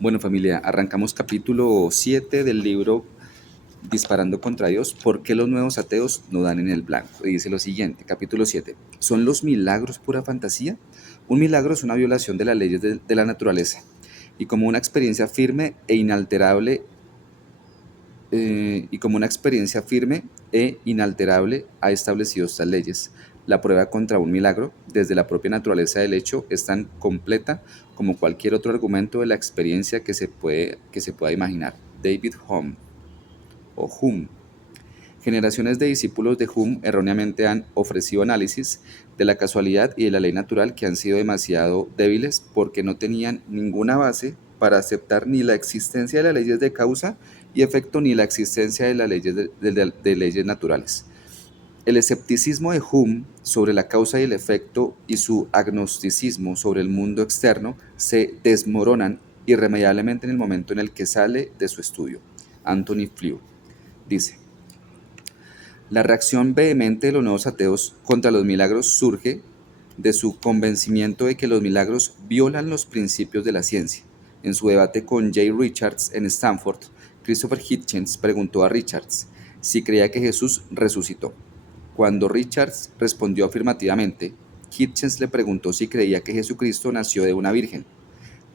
Bueno, familia, arrancamos capítulo 7 del libro Disparando contra Dios. ¿Por qué los nuevos ateos no dan en el blanco? Y dice lo siguiente, capítulo 7. ¿Son los milagros pura fantasía? Un milagro es una violación de las leyes de la naturaleza y como una experiencia firme e inalterable ha establecido estas leyes. La prueba contra un milagro, desde la propia naturaleza del hecho, es tan completa como cualquier otro argumento de la experiencia que se pueda imaginar. David Hume. Generaciones de discípulos de Hume erróneamente han ofrecido análisis de la casualidad y de la ley natural que han sido demasiado débiles porque no tenían ninguna base para aceptar ni la existencia de las leyes de causa y efecto ni la existencia de las leyes de leyes naturales. El escepticismo de Hume sobre la causa y el efecto y su agnosticismo sobre el mundo externo se desmoronan irremediablemente en el momento en el que sale de su estudio. Anthony Flew dice: la reacción vehemente de los nuevos ateos contra los milagros surge de su convencimiento de que los milagros violan los principios de la ciencia. En su debate con J. Richards en Stanford, Christopher Hitchens preguntó a Richards si creía que Jesús resucitó. Cuando Richards respondió afirmativamente, Hitchens le preguntó si creía que Jesucristo nació de una virgen.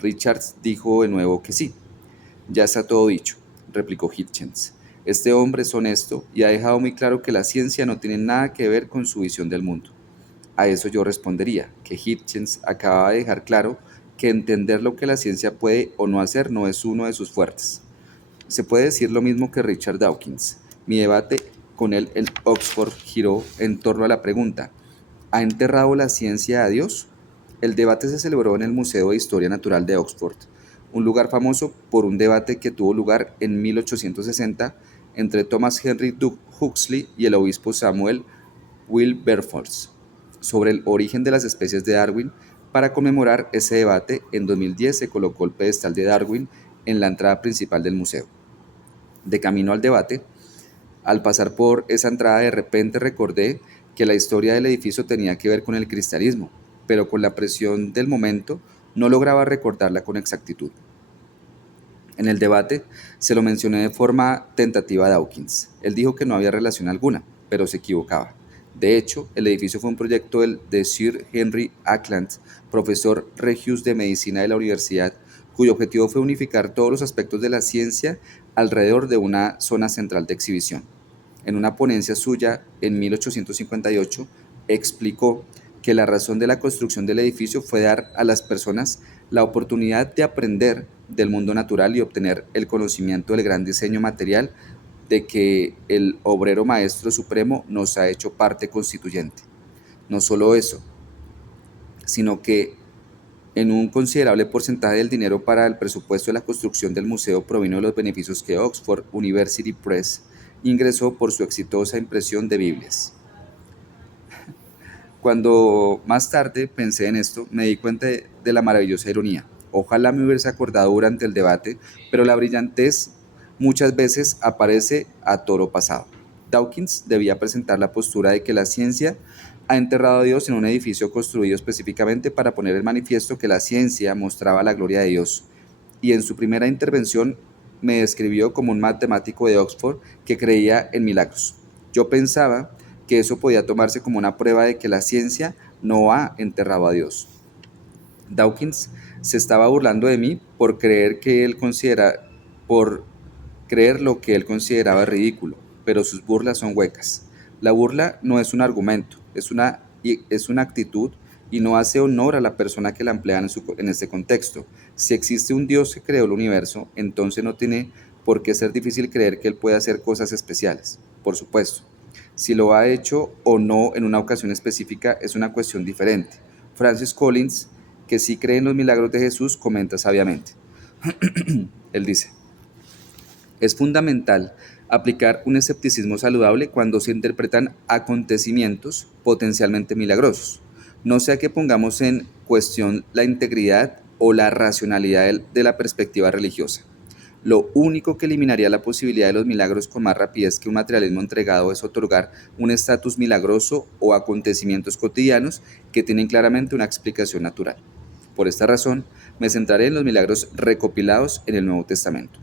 Richards dijo de nuevo que sí. Ya está todo dicho, replicó Hitchens. Este hombre es honesto y ha dejado muy claro que la ciencia no tiene nada que ver con su visión del mundo. A eso yo respondería, que Hitchens acaba de dejar claro que entender lo que la ciencia puede o no hacer no es uno de sus fuertes. Se puede decir lo mismo que Richard Dawkins. Mi debate con él en Oxford giró en torno a la pregunta: ¿ha enterrado la ciencia a Dios? El debate se celebró en el Museo de Historia Natural de Oxford, un lugar famoso por un debate que tuvo lugar en 1860 entre Thomas Henry Huxley y el obispo Samuel Wilberforce sobre el origen de las especies de Darwin. Para conmemorar ese debate, en 2010 se colocó el pedestal de Darwin en la entrada principal del museo. De camino al debate, al pasar por esa entrada de repente recordé que la historia del edificio tenía que ver con el cristianismo, pero con la presión del momento no lograba recordarla con exactitud. En el debate se lo mencioné de forma tentativa a Dawkins. Él dijo que no había relación alguna, pero se equivocaba. De hecho, el edificio fue un proyecto de Sir Henry Ackland, profesor regius de medicina de la universidad, cuyo objetivo fue unificar todos los aspectos de la ciencia alrededor de una zona central de exhibición. En una ponencia suya en 1858, explicó que la razón de la construcción del edificio fue dar a las personas la oportunidad de aprender del mundo natural y obtener el conocimiento del gran diseño material de que el obrero maestro supremo nos ha hecho parte constituyente. No solo eso, sino que en un considerable porcentaje del dinero para el presupuesto de la construcción del museo provino de los beneficios que Oxford University Press ingresó por su exitosa impresión de Biblias. Cuando más tarde pensé en esto, me di cuenta de la maravillosa ironía. Ojalá me hubiese acordado durante el debate, pero la brillantez muchas veces aparece a toro pasado. Dawkins debía presentar la postura de que la ciencia ha enterrado a Dios en un edificio construido específicamente para poner en manifiesto que la ciencia mostraba la gloria de Dios. Y en su primera intervención me describió como un matemático de Oxford que creía en milagros. Yo pensaba que eso podía tomarse como una prueba de que la ciencia no ha enterrado a Dios. Dawkins se estaba burlando de mí por creer lo que él consideraba ridículo, pero sus burlas son huecas. La burla no es un argumento, es una actitud y no hace honor a la persona que la emplea en este contexto. Si existe un Dios que creó el universo, entonces no tiene por qué ser difícil creer que Él puede hacer cosas especiales. Por supuesto, si lo ha hecho o no en una ocasión específica es una cuestión diferente. Francis Collins, que sí cree en los milagros de Jesús, comenta sabiamente. Él dice: es fundamental aplicar un escepticismo saludable cuando se interpretan acontecimientos potencialmente milagrosos. No sea que pongamos en cuestión la integridad o la racionalidad de la perspectiva religiosa. Lo único que eliminaría la posibilidad de los milagros con más rapidez que un materialismo entregado es otorgar un estatus milagroso o acontecimientos cotidianos que tienen claramente una explicación natural. Por esta razón, Me centraré en los milagros recopilados en el Nuevo Testamento.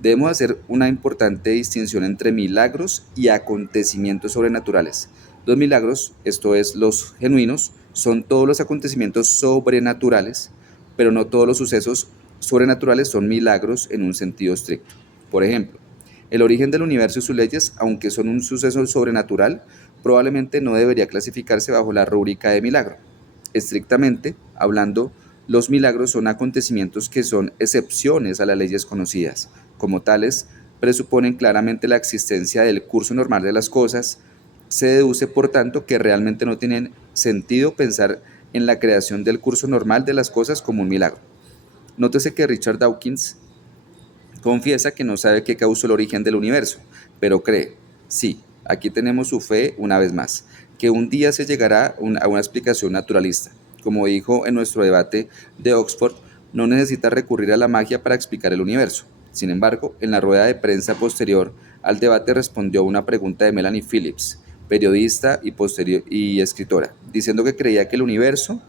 Debemos hacer una importante distinción entre milagros y acontecimientos sobrenaturales. Los milagros, esto es, los genuinos, son todos los acontecimientos sobrenaturales, pero no todos los sucesos sobrenaturales son milagros en un sentido estricto. Por ejemplo, el origen del universo y sus leyes, aunque son un suceso sobrenatural, probablemente no debería clasificarse bajo la rúbrica de milagro. Estrictamente hablando, los milagros son acontecimientos que son excepciones a las leyes conocidas. Como tales, presuponen claramente la existencia del curso normal de las cosas. Se deduce, por tanto, que realmente no tienen sentido pensar en la creación del curso normal de las cosas como un milagro. Nótese que Richard Dawkins confiesa que no sabe qué causó el origen del universo, pero cree, sí, aquí tenemos su fe una vez más, que un día se llegará a una explicación naturalista. Como dijo en nuestro debate de Oxford, no necesita recurrir a la magia para explicar el universo. Sin embargo, en la rueda de prensa posterior al debate respondió a una pregunta de Melanie Phillips, periodista y escritora, diciendo que creía que el universo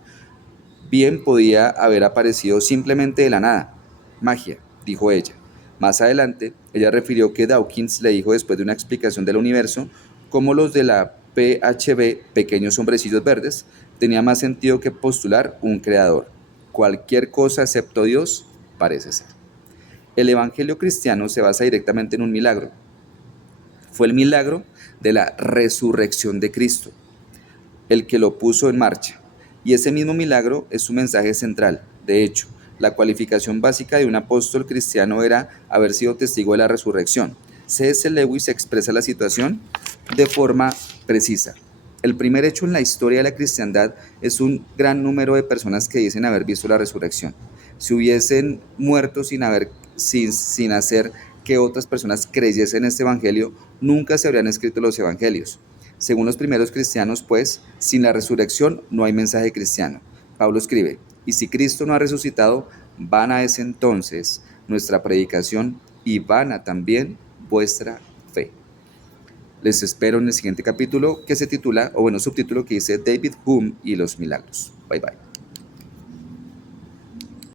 bien podía haber aparecido simplemente de la nada. Magia, dijo ella. Más adelante, ella refirió que Dawkins le dijo después de una explicación del universo cómo los de la PHB, pequeños hombrecillos verdes, tenía más sentido que postular un creador. Cualquier cosa excepto Dios parece ser. El evangelio cristiano se basa directamente en un milagro. Fue el milagro de la resurrección de Cristo el que lo puso en marcha. Y ese mismo milagro es su mensaje central. De hecho, la cualificación básica de un apóstol cristiano era haber sido testigo de la resurrección. C.S. Lewis expresa la situación de forma precisa. El primer hecho en la historia de la cristiandad es un gran número de personas que dicen haber visto la resurrección. Si hubiesen muerto sin hacer que otras personas creyesen en este evangelio, nunca se habrían escrito los evangelios. Según los primeros cristianos, pues, sin la resurrección no hay mensaje cristiano. Pablo escribe, y si Cristo no ha resucitado, vana es entonces nuestra predicación y vana también vuestra fe. Les espero en el siguiente capítulo que se titula, o bueno, subtítulo que dice David Hume y los milagros. Bye bye.